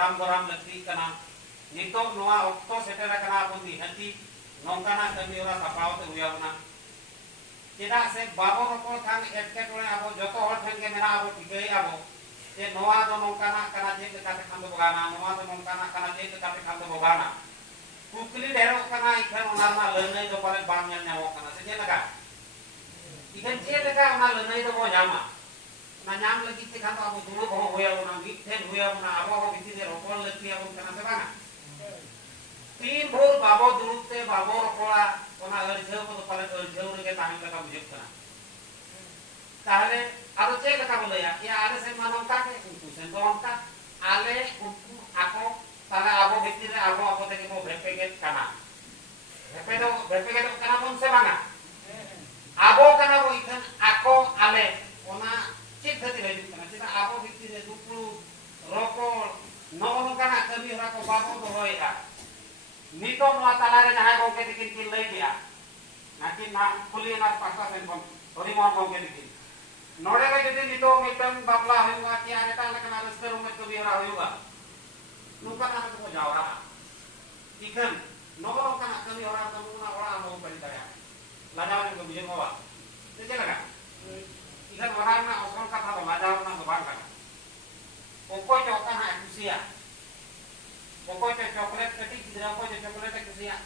गरम गरम लकड़ी कना नितो नोआ ऑक्टो सेटर कना अपन निहती नोंकाना कमी ओरा सपावते हुयावना चेदा से बाबो रको थान एटकेटोरे आबो जतो हर ठन के मेना आबो टिकै आबो जे नोआ दो नोंकाना कना जे काते खान दो बगाना नोआ दो नोंकाना कना जे काते खान दो बगाना कुकली ढेरो कना इखन ओनामा लनೈ दो पाले बांग ᱧᱮᱞ ᱧᱟᱢᱚᱜ ᱠᱟᱱᱟ ᱥᱮ ᱪᱮᱫ ᱞᱮᱠᱟ इखन चेद लेका ओना लनೈ दो बो ᱧᱟᱢᱟ ना नाम लगी ते खान आबो दुरो हो होया ओना मिठेन होया ओना आबो हो बिति दे रोपल लकी आबो कना से बांगा तीन भोर बाबो दुरुते बाबो रोपला ओना अरझेव को पाले अरझेव रे ताहन लगा बुझे कना ताहले आरो चेद लेका बोलया या आले से मानवता के उनको से दोंता आले उनको आको ताला आबो बिति रे आबो आबो ते को भेपेगेट कना भेपेगेट कना बोन से बांगा आबो कना वो इखन आको आले ओना चेक धती रही कना चिता आबो बिति रे दुपुलु रोको नोनो कना कमी हरा को बाबो दो होइया नितो नोआ ताला रे जहाय गोके दिकिन किन लई दिया नाकि ना खुली ना पासा सेन बम थोड़ी मोर गोके दिकिन नोडे रे जदि नितो मिटन बाबला होइगा कि आने ताला कना रस्ते रुमे कभी हरा होइगा नुका ना को जावरा इखन नोनो कना कमी हरा तो ना ओरा हो पड़ी दया लाजाव ने को बुझे मोवा ते चलगा इधर वहां ना ओसन का था लाजाव ना बांग का ओको चौका है कुसिया ओको चॉकलेट कटी किधर ओको चॉकलेट कुसिया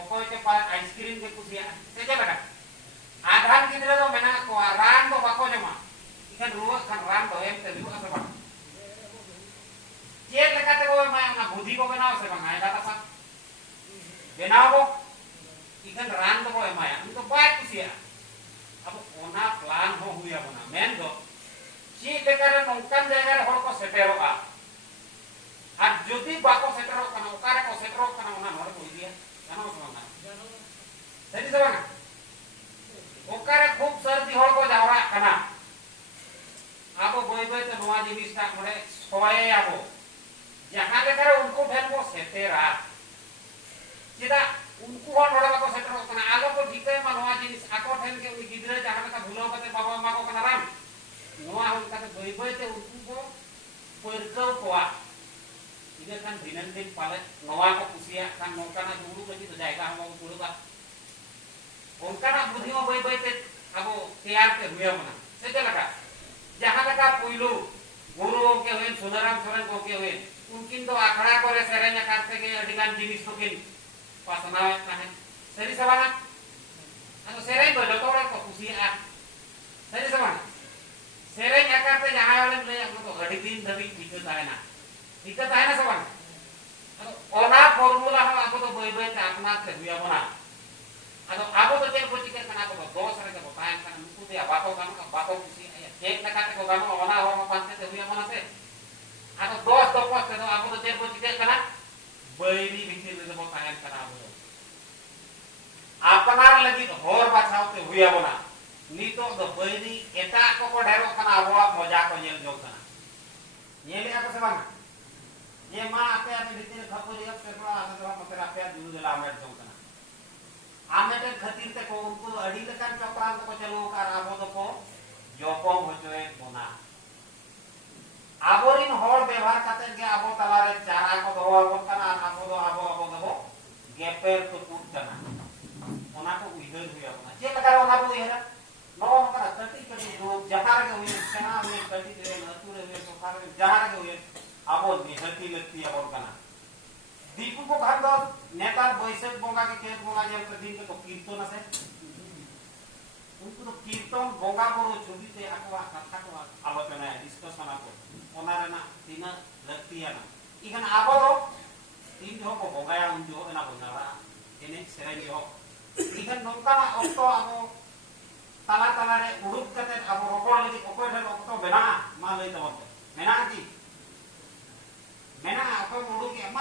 ओको पाल आइसक्रीम के कुसिया से चलगा आधार किधर तो मेना को रान तो बाको जमा इखन रुवा खान रान तो एम ते रुवा से बा चेक लगाते वो मैं ना बुद्धि को बनाओ से बंगाए दाता सा बनाओ इखन रान तो वो माया उनको बाय कुसिया अब ओना प्लान हो हुया बना मेन दो ची लेकर नौकन जगह हर को सेटेरोगा आ जदि बाको सेटेरो कना ओकारे को सेटेरो कना ओना नोर को दिया जानो समना सही समना ओकारे खूब सर्दी हर को जावरा कना आबो बोय बोय तो नोआ जिनिस ता मने सोए आबो जहां लेकर उनको ठेन को सेटेरा चिदा उनको हर नोड़ा को सेटेरो कना आलो को दिके मनवा जिनिस आको ठेन के उनी गिदरे जहां का भूलो कते बाबा मा को कना राम नोआ हम कते बोय बोय ते उनको को परकौ कोआ इने खान दिनन दिन पाले नोआ को कुसिया खान नोकाना दुरु लगी तो जाएगा हम को पुरुगा उनका बुद्धि में बोय बोय ते अब तैयार के हुए मना से लगा जहां लगा पुइलु गुरु के हुए सुंदराम सोरेन को के हुए उनकिन तो आखड़ा करे सेरेना करते के अडिगान जिनिस तो किन पासना है सही सवाना अनो सेरेन तो जतोरे को कुसिया सही सवाना सेरेन करते जहां वाले ले हम तो अडी दिन धबी दिक्कत है ना सवाना अनो ओना फार्मूला हम आपको तो बोय बोय ते अपना से हुआ बना अनो आबो तो चेक बोची के कना को दोस रे को पाए कना मुकु दे बातो कुसी चेक लगा ते को गानो ओना हो पाते ते हुआ बना से अनो दोस तो पोस तो आबो तो चेक बोची के कना बैरी बितिर रे को पाए कना आबो अपनार लगी होर बाछाव ते हुआ बना नीतो दो बैरी एटा को ढेरो कना आबो मजा को नेल जो कना नेले आको से बांगा ये मां आपे आपे बितिर खपोरी अब पेटवा आने तो मते आपे दूर दला मेट जो कना आमेटे खतीर ते को उनको अडी लकान चपरान को चलो कार आबो तो को जोपम होचोए कोना आबोरिन होर व्यवहार करते के आबो तलारे चारा को दो आबो कना आबो दबो गेपेर को कुट कना ओना को उइहर हुया ओना जे लगा ओना को उइहर नो कना कटी जो जहार के हुए सेना हुए कटी दे नतुरे हुए सोखार जहार के हुए आबो निहती लगती आबो कना दीपू को घर दो नेता बैसक बोंगा के खेत बोंगा जे दिन के तो कीर्तन আছে उनको तो कीर्तन बोंगा बरो छवि ते आको कथा को आलोचना डिस्कशन को ओना रे ना तीन लगतिया ना इखन आबो तो तीन जो को बोंगाया उन जो ना बोंगा एने सेरे जो इखन नोका ना ऑक्टो आबो ताला ताला रे उडुक कते आबो रोपड़ लगी ओको ढेर ऑक्टो बेना मा लई तो मेना की मेना आपको उडुक